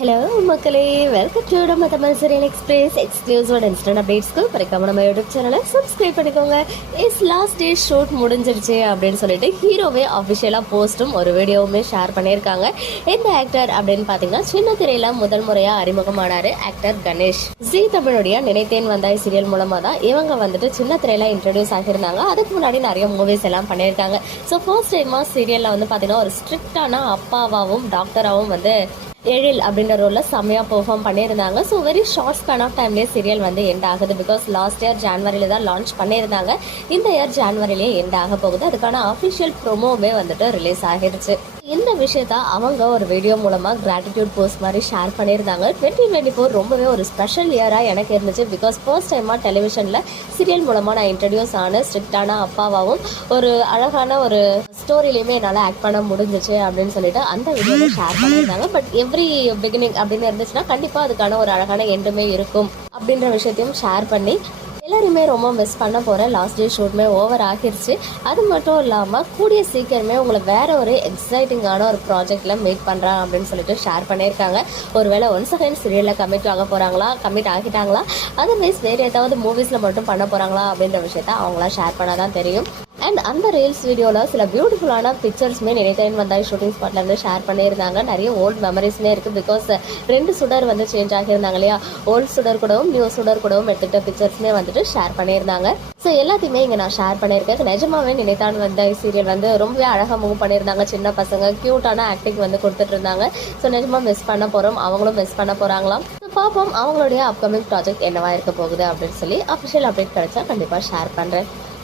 Hello மக்களே. Welcome to நம்ம Tamil serial express exclusive and instant அப்டேட்ஸ்க்கு மறக்காம நம்ம யூடியூப் சேனலை சப்ஸ்கிரைப் பண்ணிக்கோங்க. இஸ் லாஸ்ட் டே ஷூட் முடிஞ்சிருச்சு அப்படின்னு சொல்லிட்டு ஹீரோவே அஃபிஷியலாக போஸ்ட்டும் ஒரு வீடியோவுமே ஷேர் பண்ணியிருக்காங்க. இந்த ஆக்டர் அப்படின்னு பார்த்தீங்கன்னா சின்ன திரையில முதல் முறையாக அறிமுகமானார் ஆக்டர் கணேஷ். ஜி தமிழுடைய நினைத்தேன் வந்தாய் சீரியல் மூலமாக தான் இவங்க வந்துட்டு சின்ன திரையில இன்ட்ரடியூஸ் ஆகியிருந்தாங்க. அதுக்கு முன்னாடி நிறைய மூவிஸ் எல்லாம் பண்ணியிருக்காங்க. ஸோ ஃபர்ஸ்ட் டைமாக சீரியலில் வந்து பார்த்தீங்கன்னா ஒரு ஸ்ட்ரிக்டான அப்பாவாகவும் டாக்டராகவும் வந்து எழில் அப்படின்ற ரோலில் செம்மையாக பெர்ஃபார்ம் பண்ணியிருந்தாங்க. So very short span of டைம்லேயே சீரியல் வந்து எண்ட் ஆகுது. பிகாஸ் லாஸ்ட் இயர் ஜான்வரியில் தான் லான்ச் பண்ணியிருந்தாங்க. இந்த இயர் ஜான்வரிலேயே எண்ட் ஆக போகுது. அதுக்கான அஃபிஷியல் ப்ரொமோவே வந்துட்டு ரிலீஸ் ஆகிருச்சு இந்த விஷயத்த அவங்க ஒரு வீடியோ மூலமாக கிராட்டிடியூட் போஸ்ட் மாதிரி ஷேர் பண்ணியிருந்தாங்க. டுவெண்ட்டி டுவெண்ட்டி ஃபோர் ரொம்பவே ஒரு ஸ்பெஷல் இயராக எனக்கு இருந்துச்சு. பிகாஸ் ஃபர்ஸ்ட் டைமாக டெலிவிஷனில் சீரியல் மூலமாக நான் இன்ட்ரடியூஸ் ஆன ஸ்ட்ரிக்டான அப்பாவாகவும் ஒரு அழகான ஒரு ஸ்டோரிலையுமே என்னால் ஆக்ட் பண்ண முடிஞ்சிச்சு அப்படின்னு சொல்லிட்டு அந்த வீடியோவில் ஷேர் பண்ணியிருந்தாங்க. பட் எவ்ரி பிகினிங் அப்படின்னு இருந்துச்சுன்னா கண்டிப்பாக அதுக்கான ஒரு அழகான எண்டுமே இருக்கும் அப்படின்ற விஷயத்தையும் ஷேர் பண்ணி எல்லாருமே ரொம்ப மிஸ் பண்ண போகிறேன் லாஸ்ட் டே ஷூட்மே ஓவர் ஆகிருச்சு. அது மட்டும் இல்லாமல் கூடிய சீக்கிரமே உங்களை வேற ஒரு எக்ஸைட்டிங்கான ஒரு ப்ராஜெக்டில் மீட் பண்ணுறான் அப்படின்னு சொல்லிட்டு ஷேர் பண்ணியிருக்காங்க. ஒருவேளை ஒன்ஸ் அகைன் சீரியலில் கமிட் ஆக போகிறாங்களா கமிட் ஆகிட்டாங்களா? அதர்வைஸ் வேறு ஏதாவது மூவிஸில் மட்டும் பண்ண போகிறாங்களா அப்படின்ற விஷயத்த அவங்களாம் ஷேர் பண்ணால் தான் தெரியும். அண்ட் அந்த ரீல்ஸ் வீடியோவில் சில பியூட்டிஃபுல்லான பிக்சர்ஸ்மே நினைத்தேன். வந்தாய் ஷூட்டிங் ஸ்பாட்டில் வந்து ஷேர் பண்ணியிருந்தாங்க. நிறைய ஓல்ட் மெமரிஸ்மே இருக்குது பிகாஸ் ரெண்டு சுடர் வந்து சேஞ்ச் ஆகியிருந்தாங்க இல்லையா? ஓல்ட் சுடர் கூடவும் நியூ சுடர் கூடவும் எடுத்துகிட்ட பிக்சர்ஸ்மே வந்துட்டு ஷேர் பண்ணியிருந்தாங்க. ஸோ எல்லாத்தையுமே இங்கே நான் ஷேர் பண்ணியிருக்கேன். நிஜமாவே நினைத்தான் வந்தாய் சீரியல் வந்து ரொம்பவே அழகாக மூவ் பண்ணியிருந்தாங்க. சின்ன பசங்க க்யூட்டான ஆக்டிங் வந்து கொடுத்துட்டு இருந்தாங்க ஸோ நிஜமாக மிஸ் பண்ண போகிறோம் அவங்களும் மிஸ் பண்ண போகிறாங்களாம் ஸோ பார்ப்போம். அவங்களுடைய அப்கமிங் ப்ராஜெக்ட் என்னவா இருக்க போகுது அப்படின்னு சொல்லி அஃபிஷியல் அப்டேட் கிடைச்சா கண்டிப்பாக ஷேர் பண்ணுறேன்